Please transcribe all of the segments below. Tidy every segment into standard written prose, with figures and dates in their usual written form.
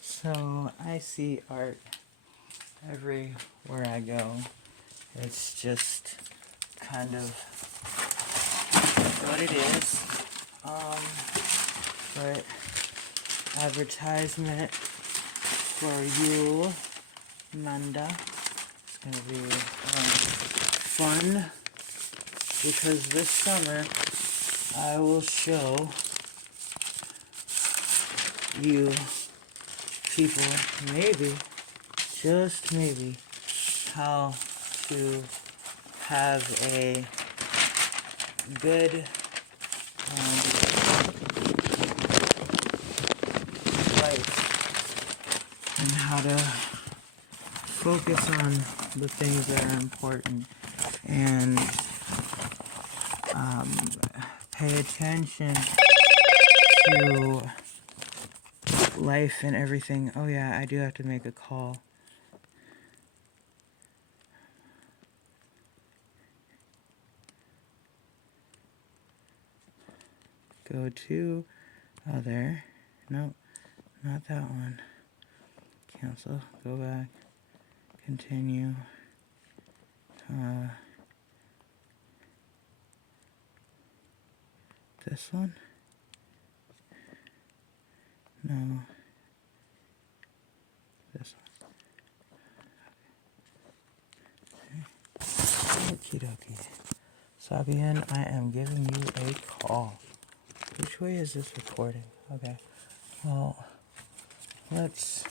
So I see art everywhere I go. It's just kind of what it is. But advertisement for you, Manda. It's gonna be fun because this summer I will show you people, maybe, just maybe, how to have a good life and how to focus on the things that are important and pay attention to life and everything. Oh yeah, I do have to make a call. Go to other. Nope, not that one. Cancel. Go back. Continue. This one? No. This one. Okie dokie. Sabian, I am giving you a call. Which way is this recording? Okay. Well, let's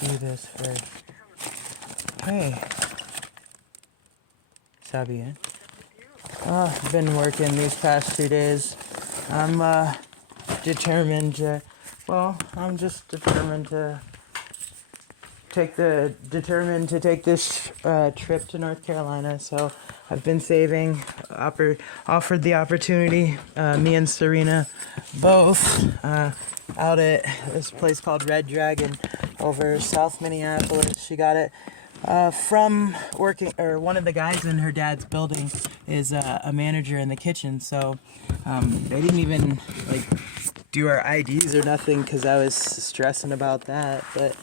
do this first. Hey. Sabian. I've been working these past 2 days. I'm determined to, I'm just determined to take this trip to North Carolina. So I've been saving, offered the opportunity, me and Serena both, out at this place called Red Dragon over South Minneapolis. She got it from working, or one of the guys in her dad's building is a manager in the kitchen. So they didn't even like do our IDs or nothing because I was stressing about that. But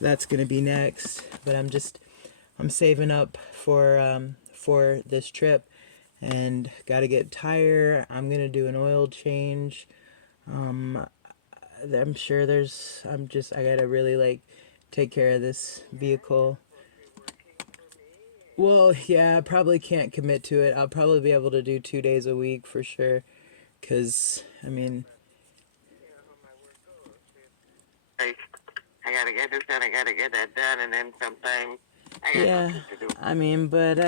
that's gonna be next. But I'm saving up for this trip and gotta get a tire. I'm gonna do an oil change. I'm sure I gotta really like take care of this vehicle. Well, yeah, I probably can't commit to it. I'll probably be able to do 2 days a week for sure. Cause I mean, I gotta get this done, I gotta get that done, and then sometimes I got yeah, nothing to do. I mean, but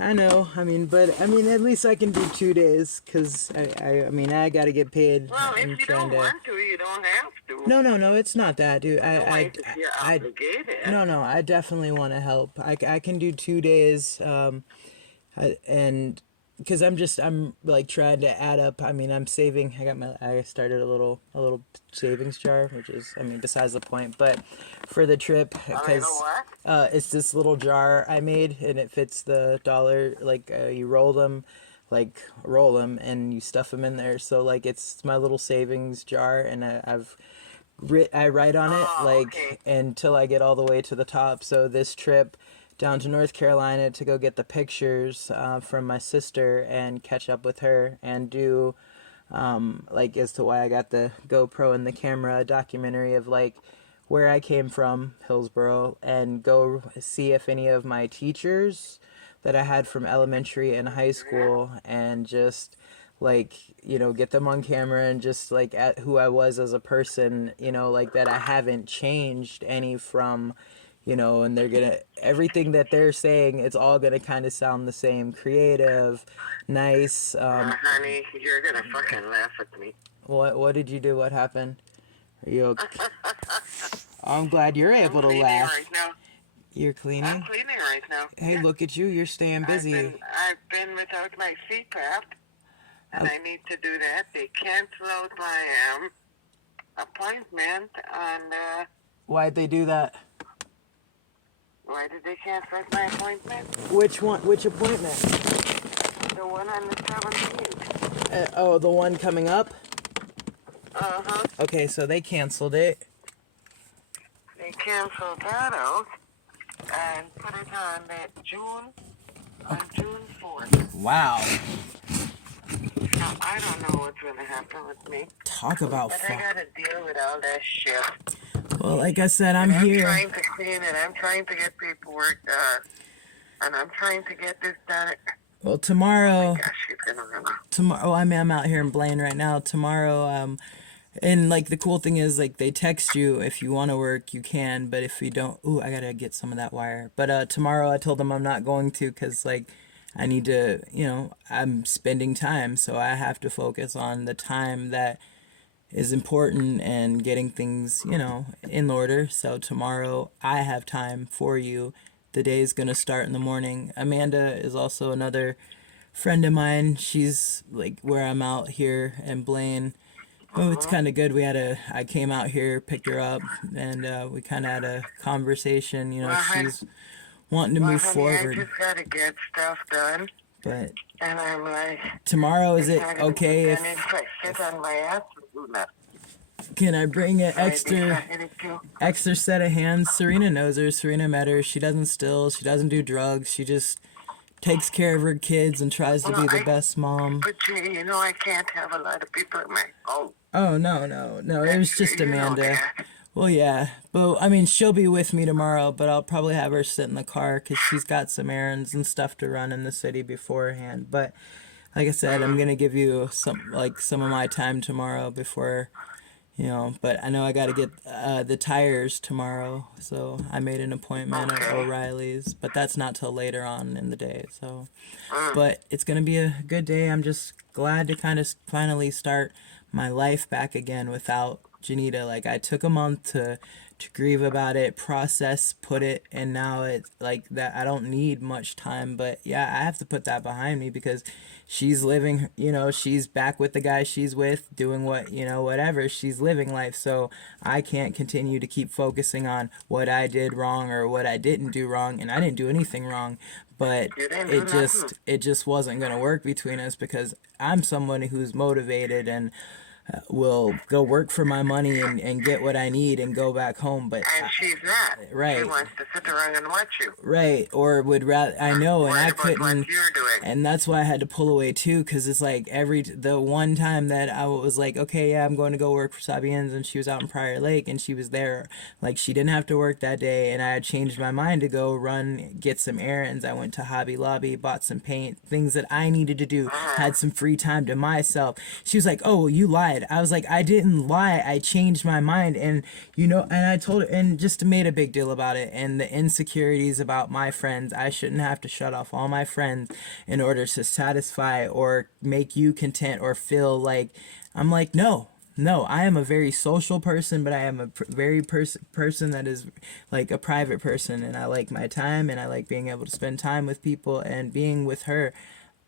I know. I mean, but I mean, at least I can do 2 days, cause I mean, I gotta get paid. Well, if you don't want to, you don't have to. No, it's not that, dude. You're obligated. No, I definitely want to help. I can do 2 days, and because I'm like trying to add up. I mean, I'm saving. I started a little savings jar, which is, I mean, besides the point. But for the trip, because it's this little jar I made, and it fits the dollar. Like you roll them, and you stuff them in there. So like it's my little savings jar, and I write on it until I get all the way to the top. So this trip down to North Carolina to go get the pictures from my sister and catch up with her and do as to why I got the GoPro and the camera, a documentary of like where I came from, Hillsboro, and go see if any of my teachers that I had from elementary and high school, and just get them on camera and just like at who I was as a person, like that I haven't changed any from, and they're gonna, everything that they're saying, it's all gonna kind of sound the same, creative, nice. Honey, you're gonna fucking laugh at me. What did you do? What happened? Are you okay? I'm glad you're able to laugh. Right now. You're cleaning? I'm cleaning right now. Hey, yeah. Look at you, you're staying busy. I've been without my CPAP, and I need to do that. They canceled my appointment on... Why'd they do that? Why did they cancel my appointment? Which one? Which appointment? The one on the 17th. The one coming up? Uh-huh. Okay, so they canceled it. They canceled that out and put it on June 4th. Wow. Now, I don't know what's going to happen with me. Talk about But I got to deal with all that shit. Well, like I said, I'm And here. trying to clean it. I'm trying to get paperwork done. And I'm trying to get this done. Well, tomorrow. Gosh, she's going to run out. Tomorrow, I mean, I'm out here in Blaine right now. Tomorrow, and like the cool thing is, like, they text you if you want to work, you can, but if you don't, ooh, I gotta get some of that wire. But tomorrow, I told them I'm not going to, because like I need to, I'm spending time, so I have to focus on the time that is important and getting things, in order. So tomorrow, I have time for you. The day is gonna start in the morning. Amanda is also another friend of mine. She's like where I'm out here in Blaine. Oh, it's kind of good. I came out here, picked her up, and we kind of had a conversation. She's wanting to move honey, forward. I just got to get stuff done. But and I'm like, tomorrow, is it okay if I sit on my ass and do nothing? can I bring an extra set of hands? Serena knows her. Serena met her. She doesn't steal. She doesn't do drugs. She just takes care of her kids and tries to be the best mom. But I can't have a lot of people in my home. Oh, no. It was just Amanda. Well, yeah. But, I mean, she'll be with me tomorrow, but I'll probably have her sit in the car because she's got some errands and stuff to run in the city beforehand. But, like I said, I'm going to give you some of my time tomorrow before, but I know I got to get the tires tomorrow. So I made an appointment at O'Reilly's, but that's not till later on in the day. So, but it's going to be a good day. I'm just glad to kind of finally start my life back again without Janita. Like, I took a month to grieve about it, process, put it, and now it's like that. I don't need much time, but yeah, I have to put that behind me because she's living, she's back with the guy she's with, doing what, whatever, she's living life. So I can't continue to keep focusing on what I did wrong or what I didn't do wrong, and I didn't do anything wrong. But it just wasn't going to work between us because I'm somebody who's motivated and will go work for my money and get what I need and go back home. But and she's not. Right. She wants to sit around and watch you. Right. Or would rather, I know, and I couldn't. What you're doing. And that's why I had to pull away too, because it's like the one time that I was like, okay, yeah, I'm going to go work for Sabien's, and she was out in Prior Lake and she was there. Like, she didn't have to work that day, and I had changed my mind to go get some errands. I went to Hobby Lobby, bought some paint, things that I needed to do, had some free time to myself. She was like, oh, you lied. I was like, I didn't lie. I changed my mind. And, and I told her, and just made a big deal about it. And the insecurities about my friends, I shouldn't have to shut off all my friends in order to satisfy or make you content or feel like, I'm like, no, I am a very social person, but I am a very person that is like a private person. And I like my time, and I like being able to spend time with people, and being with her.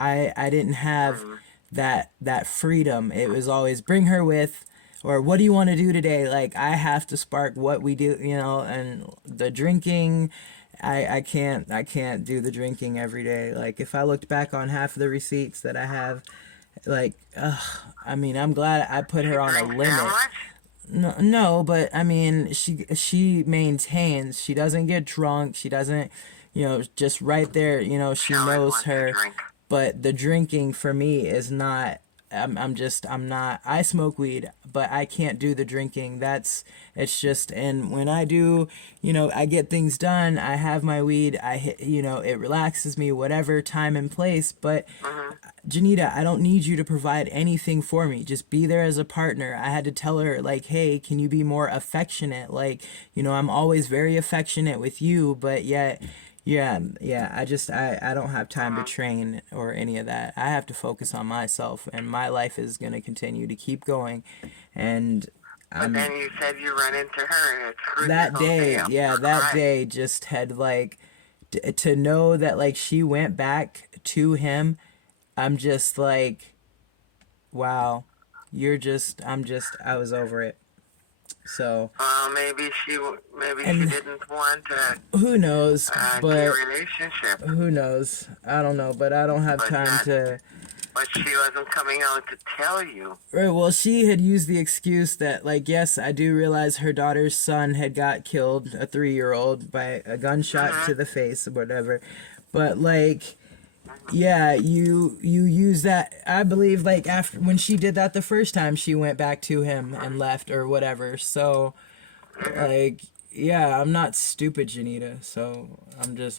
I didn't have that freedom. It was always bring her with, or what do you want to do today? Like, I have to spark what we do, and the drinking, I can't do the drinking every day. Like, if I looked back on half of the receipts that I have, like, I mean, I'm glad I put her on a limit. No, but I mean, she maintains. She doesn't get drunk. She doesn't, just right there, she knows her. But the drinking for me is not, I'm not, I smoke weed, but I can't do the drinking. It's just, and when I do, I get things done, I have my weed, I hit, it relaxes me, whatever time and place. But Janita, I don't need you to provide anything for me. Just be there as a partner. I had to tell her, like, hey, can you be more affectionate? Like, I'm always very affectionate with you, but yet, yeah, I don't have time to train or any of that. I have to focus on myself, and my life is going to continue to keep going. And but then you said you run into her, and it's that day, that day just had, like, to know that, like, she went back to him. I'm just like, wow, I was over it. So maybe she didn't want to. Who knows? But relationship. Who knows? I don't know, but I don't have time to. But she wasn't coming out to tell you. Right, well, she had used the excuse that, like, yes, I do realize her daughter's son had got killed, a 3-year-old, by a gunshot to the face or whatever. But, like, yeah, you use that. I believe, like, after when she did that the first time, she went back to him and left or whatever. So, like, yeah, I'm not stupid, Janita. So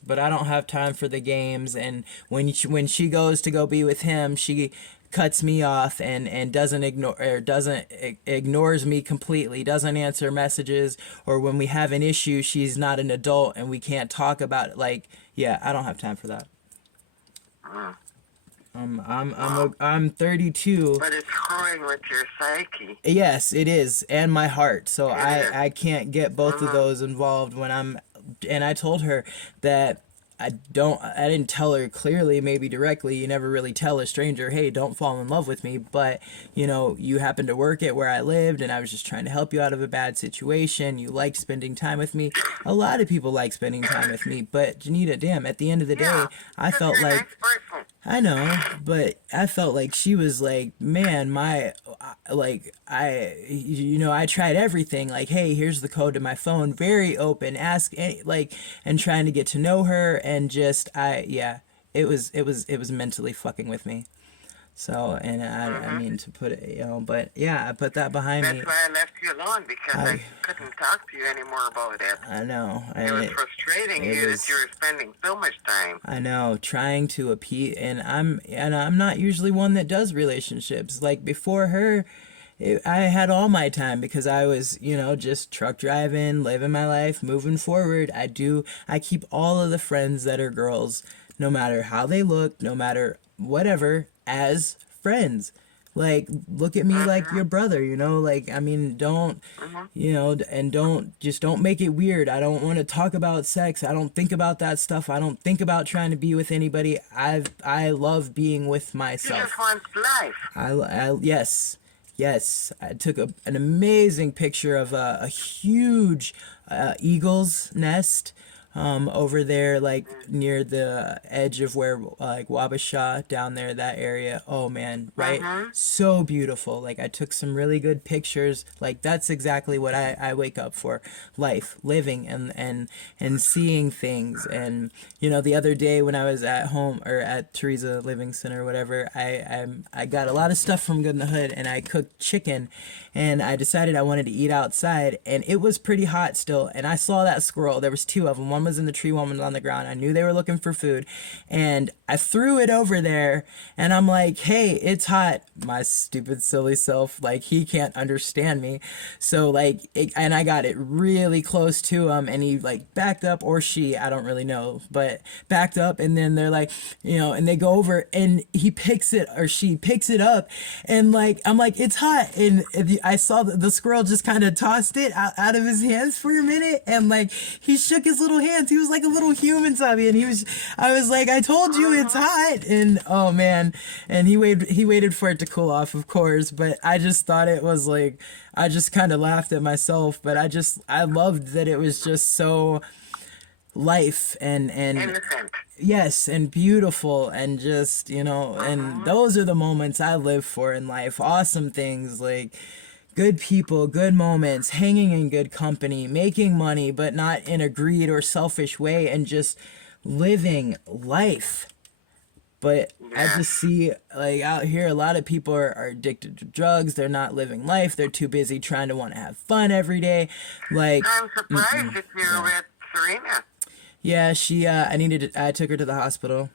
but I don't have time for the games. And when she goes to go be with him, she cuts me off and doesn't ignores me completely, doesn't answer messages, or when we have an issue, she's not an adult and we can't talk about it. Like, yeah, I don't have time for that. I'm 32. But it's screwing with your psyche. Yes, it is, and my heart. So It is. I can't get both of those involved and I told her that I didn't tell her clearly, maybe directly. You never really tell a stranger, hey, don't fall in love with me. But, you happened to work at where I lived and I was just trying to help you out of a bad situation. You liked spending time with me. A lot of people like spending time with me. But, Janita, damn, at the end of the day, Yeah, I felt you're a like, nice person. I know, but I felt like she was like, man, I tried everything. Like, hey, here's the code to my phone. Very open, and trying to get to know her, and it was mentally fucking with me. So, and I mean to put it, but yeah, I put that behind me. That's why I left you alone, because I couldn't talk to you anymore about it. I know. It was frustrating that you were spending so much time. I know, trying to appease, and I'm not usually one that does relationships. Like before her, I had all my time because I was, just truck driving, living my life, moving forward. I keep all of the friends that are girls, no matter how they look, no matter whatever, as friends. Like, look at me like your brother, like, I mean, don't, and don't make it weird. I don't want to talk about sex. I don't think about that stuff. I don't think about trying to be with anybody. I love being with You myself. just want life. Yes, I took an amazing picture of a huge eagle's nest over there, like near the edge of where, like Wabasha, down there, that area. Oh man, right? So beautiful. Like I took some really good pictures. Like that's exactly what I wake up for. Life, living, and seeing things. And the other day when I was at home or at Teresa Living Center or whatever, I got a lot of stuff from Good in the Hood, and I cooked chicken, and I decided I wanted to eat outside, and it was pretty hot still, and I saw that squirrel. There was two of them. One was in the tree, one was on the ground. I knew they were looking for food, and I threw it over there, and I'm like, hey, it's hot. My stupid silly self, like, he can't understand me. So like and I got it really close to him, and he like backed up, or she, I don't really know, but backed up, and then they're like, and they go over, and he picks it, or she picks it up, and like I'm like, it's hot, and I saw the squirrel just kind of tossed it out of his hands for a minute, and like he shook his little hands. He was like a little human to me, and I was like, I told you it's hot, and oh man, and he waited for it to cool off, of course, but I just thought it was like, I just kind of laughed at myself, but I loved that it was just so life and Innocent. yes, and beautiful, and just and those are the moments I live for in life. Awesome things, like good people, good moments, hanging in good company, making money but not in a greed or selfish way, and just living life. But I just see, like, out here, a lot of people are addicted to drugs. They're not living life. They're too busy trying to want to have fun every day. Like, I'm surprised if you're with Serena. yeah, I took her to the hospital.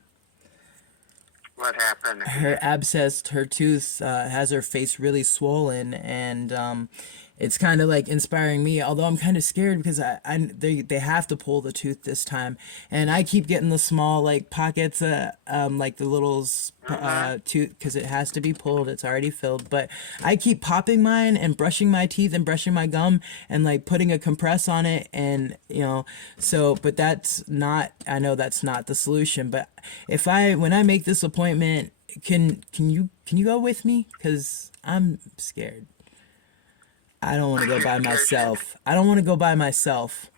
What happened? Her abscess, her tooth has her face really swollen, and it's kind of like inspiring me, although I'm kind of scared because they have to pull the tooth this time, and I keep getting the small like pockets, like the little tooth, because it has to be pulled. It's already filled, but I keep popping mine and brushing my teeth and brushing my gum and like putting a compress on it, and but I know that's not the solution. But when I make this appointment, can you go with me? Because I'm scared. I don't want to go by myself. I don't want to go by myself.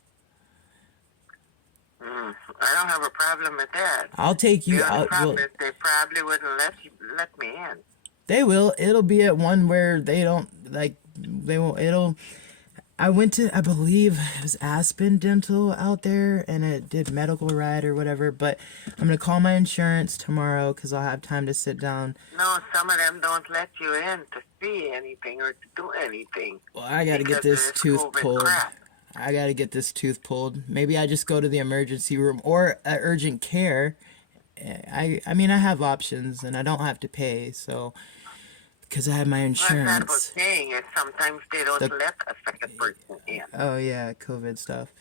I don't have a problem with that. I'll take you The only out. problem Well, is they probably wouldn't let me in. they will. It'll be at one where they don't like. They won't. It'll. I went to, I believe it was Aspen Dental out there, and it did medical ride or whatever. But I'm gonna call my insurance tomorrow because I'll have time to sit down. No, some of them don't let you in to see anything or to do anything. Well, I gotta get because this of tooth COVID pulled. crap. I gotta get this tooth pulled. Maybe I just go to the emergency room or urgent care. I mean, I have options and I don't have to pay, so because I have my Well, it's not about insurance. saying it. Sometimes they don't The- let a second person in. Oh yeah, COVID stuff.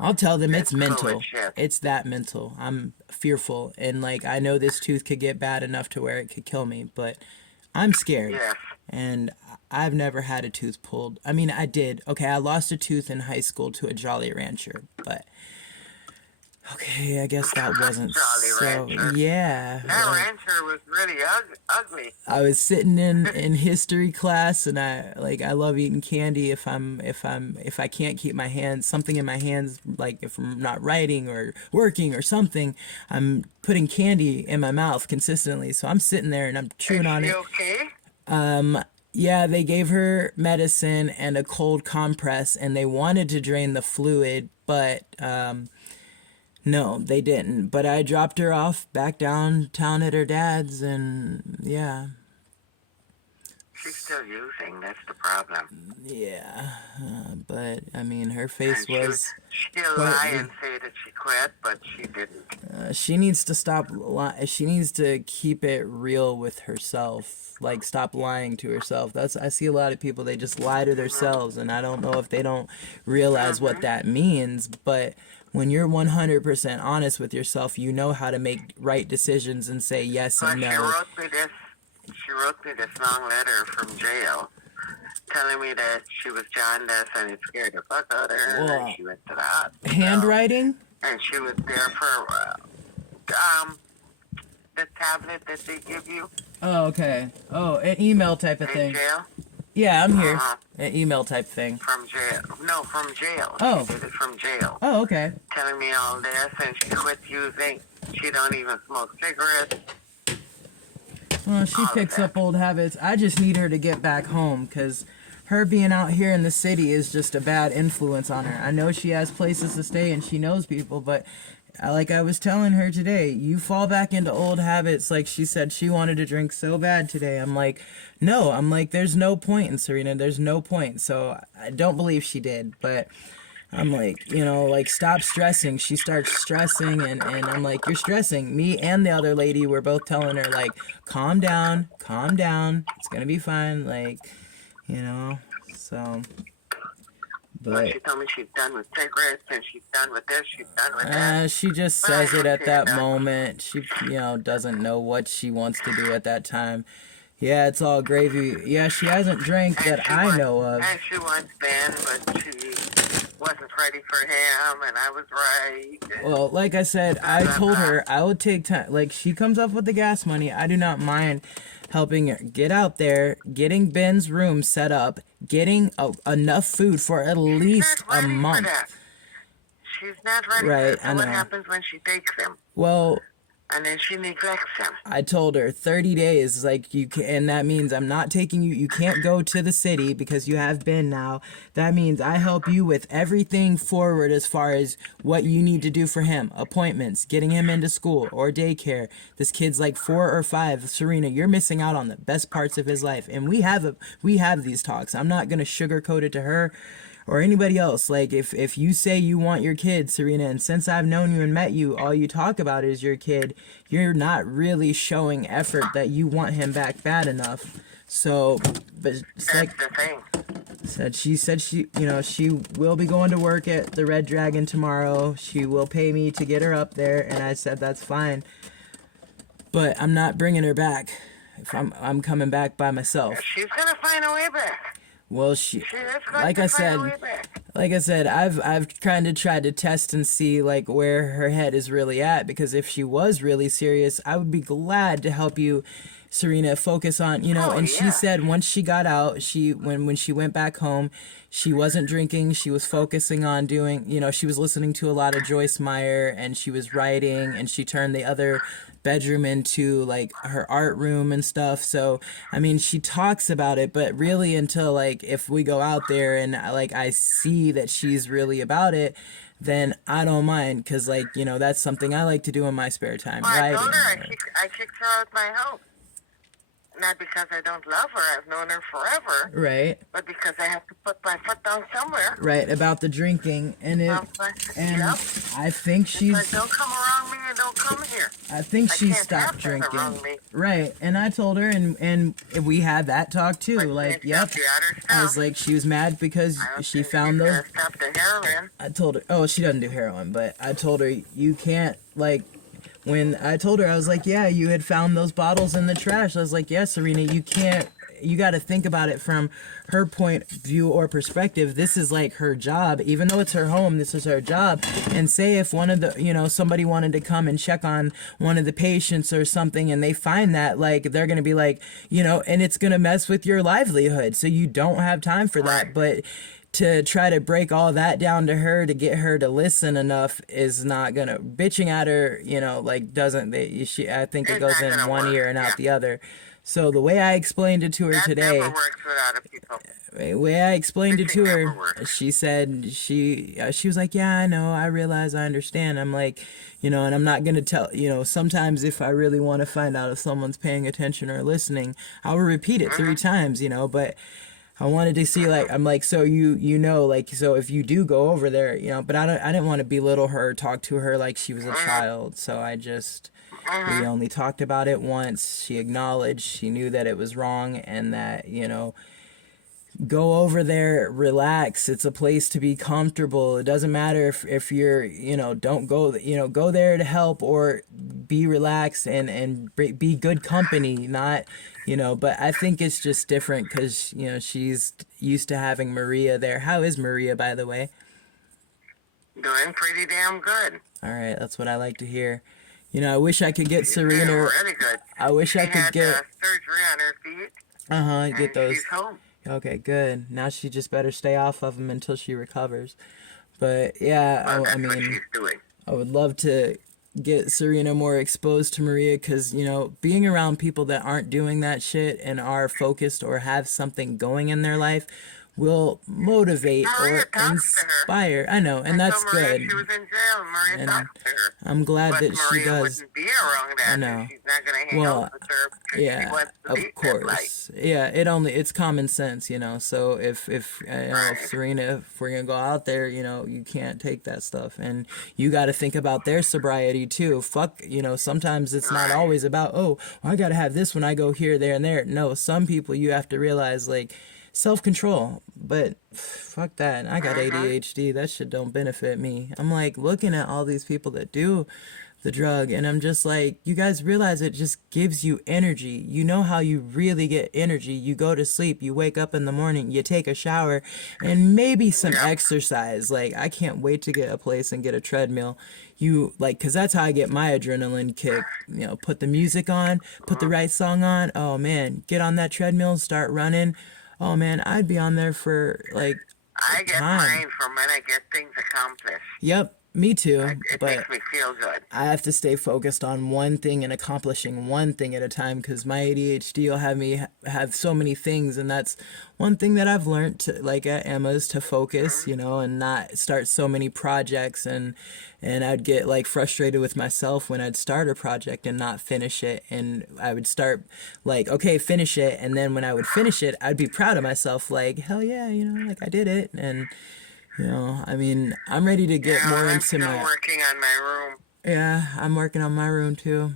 I'll tell them it's That's mental. COVID shit. It's that mental. I'm fearful, and like I know this tooth could get bad enough to where it could kill me, but I'm scared. Yes. And I've never had a tooth pulled. I mean, I did. Okay, I lost a tooth in high school to a Jolly Rancher, but okay, I guess that wasn't Jolly so. Rancher. Yeah. That rancher was really ugly. I was sitting in history class, and I love eating candy if I can't keep my hands, something in my hands, like if I'm not writing or working or something, I'm putting candy in my mouth consistently. So I'm sitting there and I'm chewing on Is it. she okay? Yeah, they gave her medicine and a cold compress, and they wanted to drain the fluid, but no, they didn't. But I dropped her off back downtown at her dad's, and yeah, She's still using. That's the problem. yeah. But I mean, her And face was. she'll lie and say that she quit, but she didn't. She needs to stop. She needs to keep it real with herself. Like stop lying to herself. I see a lot of people. They just lie to themselves, and I don't know if they don't realize what that means. But when you're 100% honest with yourself, you know how to make right decisions and say yes But and she no. wrote me this. She wrote me this long letter from jail, telling me that she was jaundiced and it scared the fuck out of her. Well, And she went to the hospital. Handwriting? And she was there for the tablet that they give you Oh, okay. Oh, an email type of in thing. jail. Yeah, I'm here. Uh-huh. An email type thing. From jail. No, from jail. Oh. She did it from jail. Oh, okay. Telling me all this, and she quit using. She don't even smoke cigarettes. Well, she All of picks that. up old habits. I just need her to get back home because her being out here in the city is just a bad influence on her. I know she has places to stay and she knows people, but like I was telling her today, you fall back into old habits. Like she said, she wanted to drink so bad today. I'm like, no. I'm like, there's no point in Serena. There's no point. So I don't believe she did, but I'm like, like stop stressing. She starts stressing and I'm like, you're stressing. Me and the other lady were both telling her like, calm down. It's gonna be fine. Like, so. But But she told me she's done with cigarettes, and she's done with this, she's done with that. she just But I says it at that understand that. moment. She, doesn't know what she wants to do at that time. Yeah, it's all gravy. Yeah, she hasn't drank And that she I wants- know of. And she wants Ben, but she wasn't ready for him, and I was right. and- Well, like I said, I told her I would take time. Like, she comes up with the gas money. I do not mind helping her get out there, getting Ben's room set up, getting enough food for at least She's not a ready for month. that. She's not ready Right, for that. So I what know. happens when she takes him? Well, And then she neglects him. I told her 30 days, like you can, and that means I'm not taking you. You can't go to the city because you have been now. That means I help you with everything forward as far as what you need to do for him, appointments, getting him into school or daycare. This kid's like 4 or 5. Serena, you're missing out on the best parts of his life, and we have these talks. I'm not gonna sugarcoat it to her or anybody else. Like if you say you want your kid, Serena, and since I've known you and met you, all you talk about is your kid, you're not really showing effort that you want him back bad enough. So, but it's That's like the thing. she said she will be going to work at the Red Dragon tomorrow. She will pay me to get her up there, and I said that's fine. But I'm not bringing her back. If I'm coming back by myself. She's gonna find a way back. Well, She is going like to I find a way said, back. I've kind of tried to test and see like where her head is really at, because if she was really serious, I would be glad to help you Serena, focus on, and she yeah. said once she got out, when she went back home, she wasn't drinking, she was focusing on doing, she was listening to a lot of Joyce Meyer, and she was writing, and she turned the other bedroom into like her art room and stuff. So I mean, she talks about it, but really until like if we go out there and like I see that she's really about it, then I don't mind, because like that's something I like to do in my spare time, Well, I writing. told her I kicked her out my house. Not because I don't love her, I've known her forever, Right, but because I have to put my foot down somewhere. right, about the drinking, and Yep. I think It's she's like, don't come around me and don't come here. I think I she can't stopped have that drinking. around me. Right, and I told her, and we had that talk too. But Like, can't yep. stop the other I was stuff. like, she was mad because I don't she think found she's those. gonna stop the heroin. I told her, oh, she doesn't do heroin, but I told her, you can't, like, when I told her, I was like, yeah, you had found those bottles in the trash. I was like, yeah, Serena, you can't, you got to think about it from her point of view or perspective. This is like her job, even though it's her home, this is her job. And say if one of the, somebody wanted to come and check on one of the patients or something, and they find that, like, they're going to be like, and it's going to mess with your livelihood. So you don't have time for that. But to try to break all that down to her to get her to listen enough is not gonna, bitching at her, like doesn't I think it It's goes not in gonna one work, ear and out yeah. the other. So the way I explained it to her That today, never works with other people. the way I explained it to Bitching her, never works. she said she was like, yeah, I know, I realize, I understand. I'm like, and I'm not gonna tell, sometimes if I really want to find out if someone's paying attention or listening, I will repeat it 3 times, but I wanted to see, like, I'm like, so like, so if you do go over there, but I didn't want to belittle her or talk to her like she was a child. So we only talked about it once. She acknowledged, she knew that it was wrong, and that, go over there, relax. It's a place to be comfortable. It doesn't matter if you're, don't go, go there to help, or be relaxed and be good company, not, but I think it's just different because, she's used to having Maria there. How is Maria, by the way? Doing pretty damn good. All right, that's what I like to hear. I wish I could get She's Serena. doing really good. I wish I She could had get surgery on her feet. get And those. she's home. Okay, good. Now she just better stay off of them until she recovers. But yeah, Well, that's I what mean, she's doing. I would love to get Serena more exposed to Maria, because, being around people that aren't doing that shit and are focused or have something going in their life will motivate Maria or talks to her. inspire. I know, and I that's told Maria good. she was in jail, and Maria And talked to her. I'm glad But that she Maria does. wouldn't be around that. I know. And she's not going to hang Well, out with her because she Yeah, wants to of lead that life. course. Yeah, it's common sense, So if Right. Serena, if we're gonna go out there, you can't take that stuff, and you got to think about their sobriety too. Fuck, sometimes it's not Right. always about, oh, I gotta have this when I go here, there, and there. No, some people you have to realize, like, self-control. But fuck that, I got ADHD. That shit don't benefit me. I'm like looking at all these people that do the drug, and I'm just like, you guys realize it just gives you energy. You know how you really get energy? You go to sleep, you wake up in the morning, you take a shower, and maybe some exercise. Like, I can't wait to get a place and get a treadmill. Because that's how I get my adrenaline kick. Put the music on, put the right song on. Oh man, get on that treadmill, start running. Oh man, I'd be on there for like I get time. mine from when I get things accomplished. Yep, me too. It But makes me feel good. I have to stay focused on one thing and accomplishing one thing at a time, because my ADHD will have me have so many things, and that's one thing that I've learned to, like at Emma's, to focus, and not start so many projects, and I'd get like frustrated with myself when I'd start a project and not finish it, and I would start like, okay, finish it, and then when I would finish it, I'd be proud of myself, like, hell yeah, like I did it. And I mean, I'm ready to get more I'm into still my. working on my room, Yeah, I'm working on my room too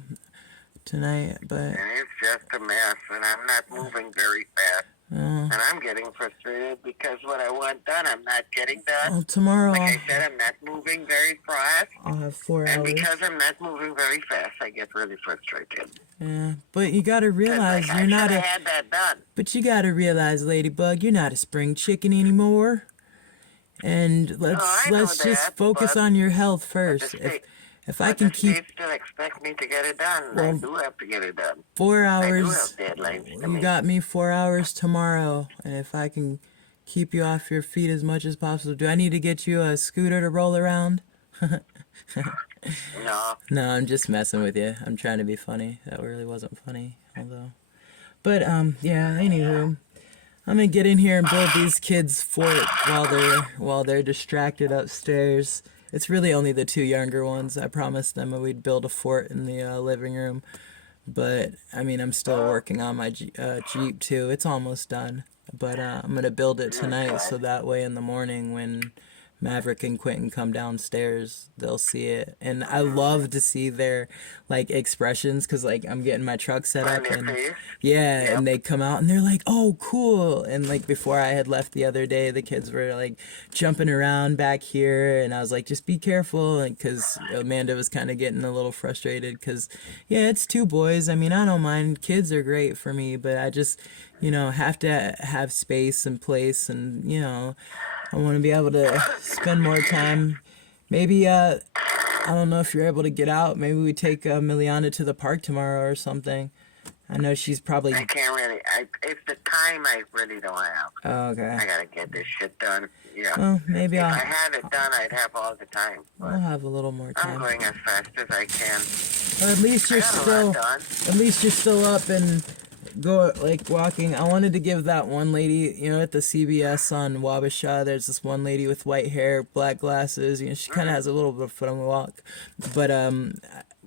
tonight, but and it's just a mess, and I'm not moving very fast. And I'm getting frustrated because what I want done, I'm not getting done. well, tomorrow Like I said, I'm not moving very fast. I'll have 4 And hours. because I'm not moving very fast, I get really frustrated. Yeah, but you gotta 'Cause, realize like, you're not I a. had that done. But you gotta realize, Ladybug, you're not a spring chicken anymore. And let's I know just that, focus but on your health The first. state, If I But can the keep, state still expect me to get it done. I well, do have to get it done. 4 hours, I do have deadlines to you meet. got me 4 hours tomorrow, and if I can keep you off your feet as much as possible, do I need to get you a scooter to roll around? No, No, I'm just messing with you. I'm trying to be funny. That really wasn't funny, although. But yeah. Anywho, I'm gonna get in here and build these kids fort while they're distracted upstairs. It's really only the two younger ones. I promised them we'd build a fort in the living room, but I mean I'm still working on my Jeep too. It's almost done, but I'm gonna build it tonight okay. so that way in the morning when Maverick and Quentin come downstairs, they'll see it. And I love to see their like expressions because like I'm getting my truck set On up their and face. yeah, and Yep. they come out and they're like, "Oh, cool!" And like before I had left the other day, the kids were like jumping around back here, and I was like, "Just be careful," like because Amanda was kind of getting a little frustrated because yeah, it's two boys. I mean, I don't mind. Kids are great for me, but I just have to have space and place, and I want to be able to spend more time. Maybe I don't know if you're able to get out. Maybe we take Miliana to the park tomorrow or something. I know she's I probably. can't really. It's the time I really don't have. Oh, okay. I gotta get this shit done. Yeah. Well, maybe If I I'll had it done, I'd have all the time. I'll But have a little more I'm time. going as fast as I can. But I got a lot done. at least you're still up and go like walking. I wanted to give that one lady, at the CBS on Wabasha, there's this one lady with white hair, black glasses. She kind of has a little bit of foot on the walk. But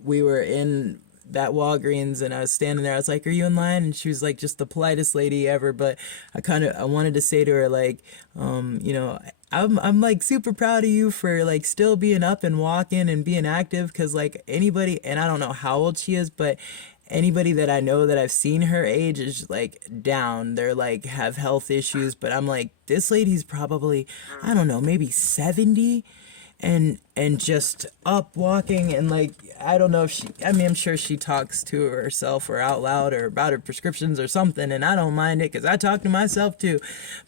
we were in that Walgreens and I was standing there. I was like, "Are you in line?" And she was like, just the politest lady ever. But I wanted to say to her like, I'm like super proud of you for like still being up and walking and being active because like anybody, and I don't know how old she is, but anybody that I know that I've seen her age is like down. They're like have health issues, but I'm like, this lady's probably, I don't know, maybe 70 and just up walking and like I don't know if I'm sure she talks to herself or out loud or about her prescriptions or something, and I don't mind it because I talk to myself too.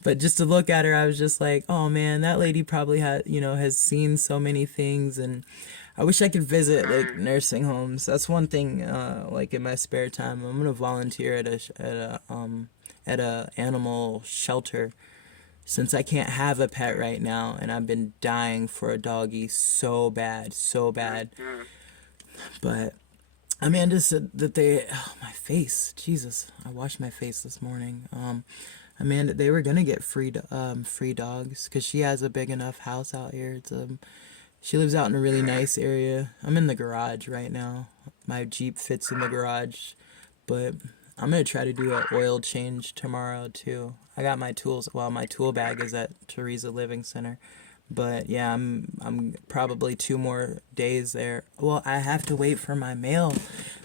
But just to look at her, I was just like, oh man, that lady probably has seen so many things. And I wish I could visit like nursing homes. That's one thing like in my spare time I'm gonna volunteer at a animal shelter since I can't have a pet right now, and I've been dying for a doggy so bad, so bad. But Amanda said that my face, Jesus, I washed my face this morning. Amanda, they were gonna get free dogs because she has a big enough house out here. She lives out in a really nice area. I'm in the garage right now. My Jeep fits in the garage, but I'm gonna try to do an oil change tomorrow too. I got my tools. Well, my tool bag is at Teresa Living Center, but yeah, I'm probably 2 more days there. Well, I have to wait for my mail.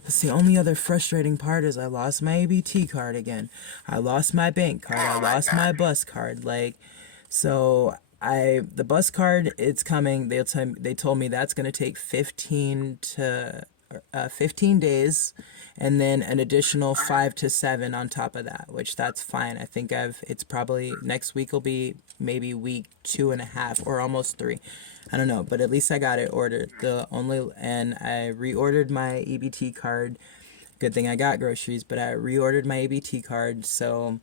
That's the only other frustrating part is I lost my ABT card again. I lost my bank card. I lost my bus card. Like, so the bus card it's coming. They told me that's gonna take 15 days and then an additional 5 to 7 on top of that, which that's fine. I think it's probably next week will be maybe week 2.5 or almost 3. I don't know, but at least I got it ordered. And I reordered my EBT card. Good thing I got groceries, but I reordered my EBT card, so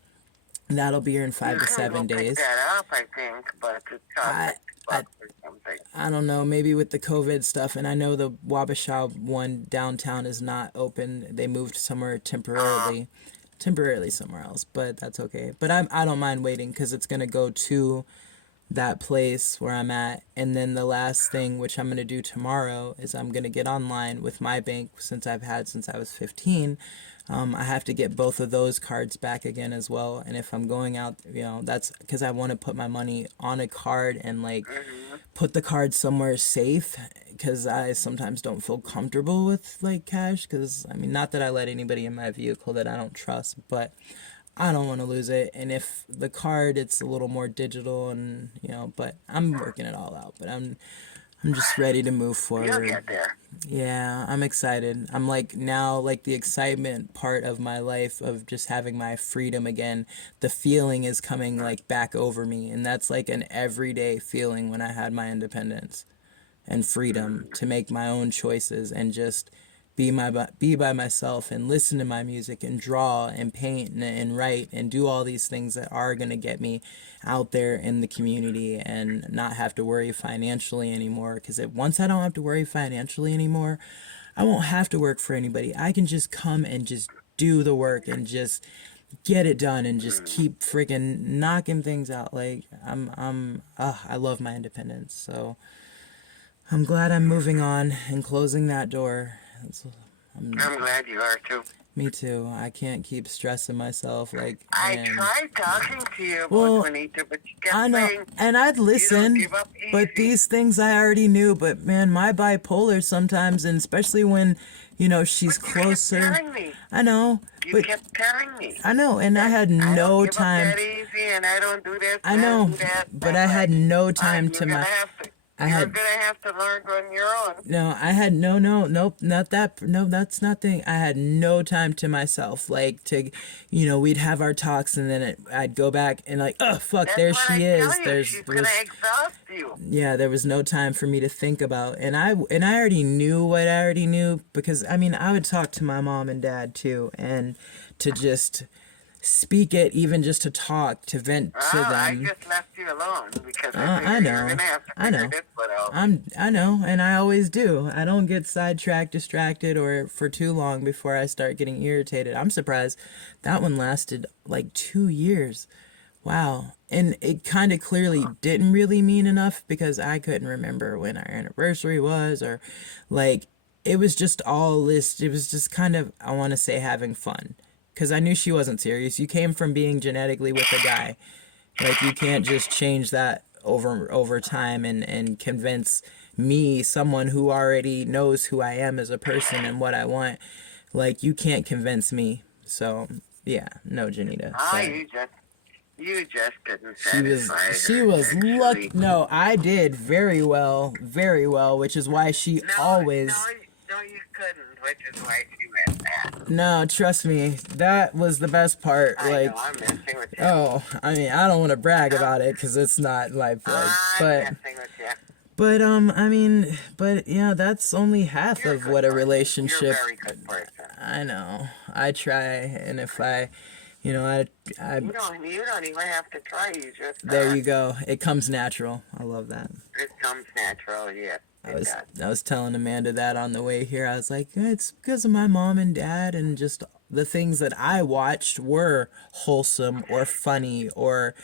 that'll be here in 5 You to can 7 go pick days. that up, I think, but it's cost I, I $60 or something. I don't know, maybe with the COVID stuff, and I know the Wabasha one downtown is not open. They moved somewhere temporarily somewhere else, but that's okay. But I don't mind waiting because it's gonna go to that place where I'm at, and then the last thing which I'm gonna do tomorrow is I'm gonna get online with my bank since I've had since I was 15. I have to get both of those cards back again as well. And if I'm going out, that's because I want to put my money on a card and like put the card somewhere safe because I sometimes don't feel comfortable with like cash because I mean, not that I let anybody in my vehicle that I don't trust, but I don't want to lose it. And if the card, it's a little more digital and, but I'm working it all out, but I'm just ready to move You'll forward. get there. Yeah, I'm excited. I'm like now like the excitement part of my life of just having my freedom again. The feeling is coming like back over me, and that's like an everyday feeling when I had my independence. and freedom to make my own choices and just be by myself and listen to my music and draw and paint and write and do all these things that are going to get me out there in the community and not have to worry financially anymore. Because once I don't have to worry financially anymore, I won't have to work for anybody. I can just come and just do the work and just get it done and just keep freaking knocking things out. Like I love my independence. So I'm glad I'm moving on and closing that door. I'm glad you are too. Me too. I can't keep stressing myself. Like, I man. tried talking to you about Well, Juanita, but you kept I know, saying and I'd you don't listen, give up but easy. these things I already knew. But man, my bipolar sometimes, and especially when, she's But you closer. kept telling me. I know, You but kept telling me. I know, and I had I no don't give time. up that easy, and I don't do this. I and know, don't do that. but I had no time You're to gonna my. have to. I You're had gonna have to learn on your own. No, I had nope, not that. No, that's nothing. I had no time to myself. Like we'd have our talks, and then I'd go back and like, oh fuck, That's there what she I is. tell you. She's gonna exhaust you. Yeah, there was no time for me to think about, and I already knew what I already knew because I would talk to my mom and dad too, and to just speak it, even just to talk, to vent to I them. just left you alone because I you're know. gonna have to I know. figure this one out. I know, and I always do. I don't get sidetracked, distracted, or for too long before I start getting irritated. I'm surprised that one lasted like 2 years. Wow. And it kind of clearly didn't really mean enough because I couldn't remember when our anniversary was, or like it was just all this. It was just kind of, I want to say, having fun. Because I knew she wasn't serious. You came from being genetically with a guy. Like, you can't just change that over time and convince me, someone who already knows who I am as a person and what I want. Like, you can't convince me. So, yeah, no, Janita. Sorry. You just couldn't She was lucky. No, I did very well, which is why she always. No, you couldn't, which is why she went back. No, trust me, that was the best part. I know, I'm messing with you. Oh, I don't want to brag about it because it's not like, I'm but, messing with you. but yeah, that's only half You're a of good what a person. relationship. You're a very good person. I know, I try, and if I, I. You don't even have to try. You just. There you go. It comes natural. I love that. It comes natural, yeah. I was telling Amanda that on the way here. I was like, it's because of my mom and dad, and just the things that I watched were wholesome or funny or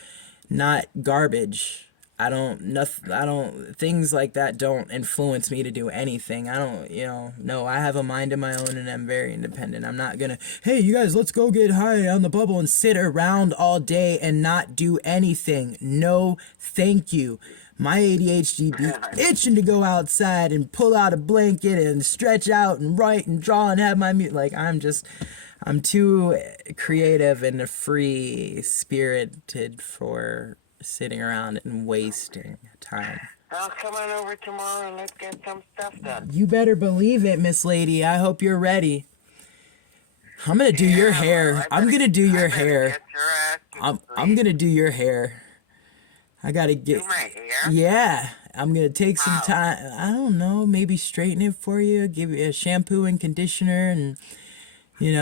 not garbage. Things like that don't influence me to do anything. I don't, no, I have a mind of my own and I'm very independent. I'm not gonna, hey, you guys, let's go get high on the bubble and sit around all day and not do anything. No, thank you. My ADHD be itching to go outside and pull out a blanket and stretch out and write and draw and have my music. Like, I'm too creative and free spirited for sitting around and wasting time. I'll come on over tomorrow and let's get some stuff done. You better believe it, Miss Lady. I hope you're ready. I'm gonna do your hair. I'm gonna do your hair. I'm gonna do your hair. I gotta get. Do my hair? Yeah, I'm gonna take some time. I don't know, maybe straighten it for you, give you a shampoo and conditioner, and you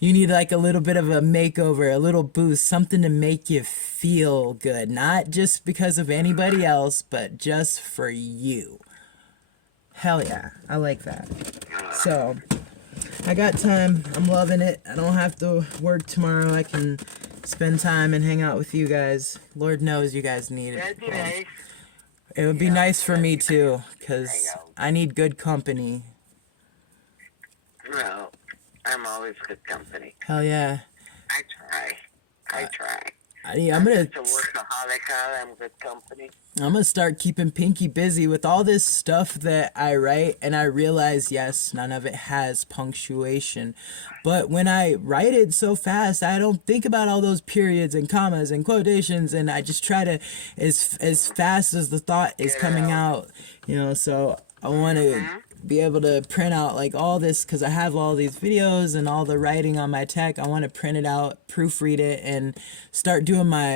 need like a little bit of a makeover, a little boost, something to make you feel good, not just because of anybody else, but just for you. Hell yeah, I like that. So, I got time. I'm loving it. I don't have to work tomorrow. I can spend time and hang out with you guys. Lord knows you guys need it. That'd be nice. It would be nice for me too, because I need good company. Well, I'm always good company. Hell yeah. I try. I'm gonna. It's a workaholic. I'm good company. I'm gonna start keeping Pinky busy with all this stuff that I write, and I realize, yes, none of it has punctuation. But when I write it so fast, I don't think about all those periods and commas and quotations, and I just try to, as fast as the thought is coming out, so I want to be able to print out like all this, because I have all these videos and all the writing on my tech. I want to print it out, proofread it, and start doing my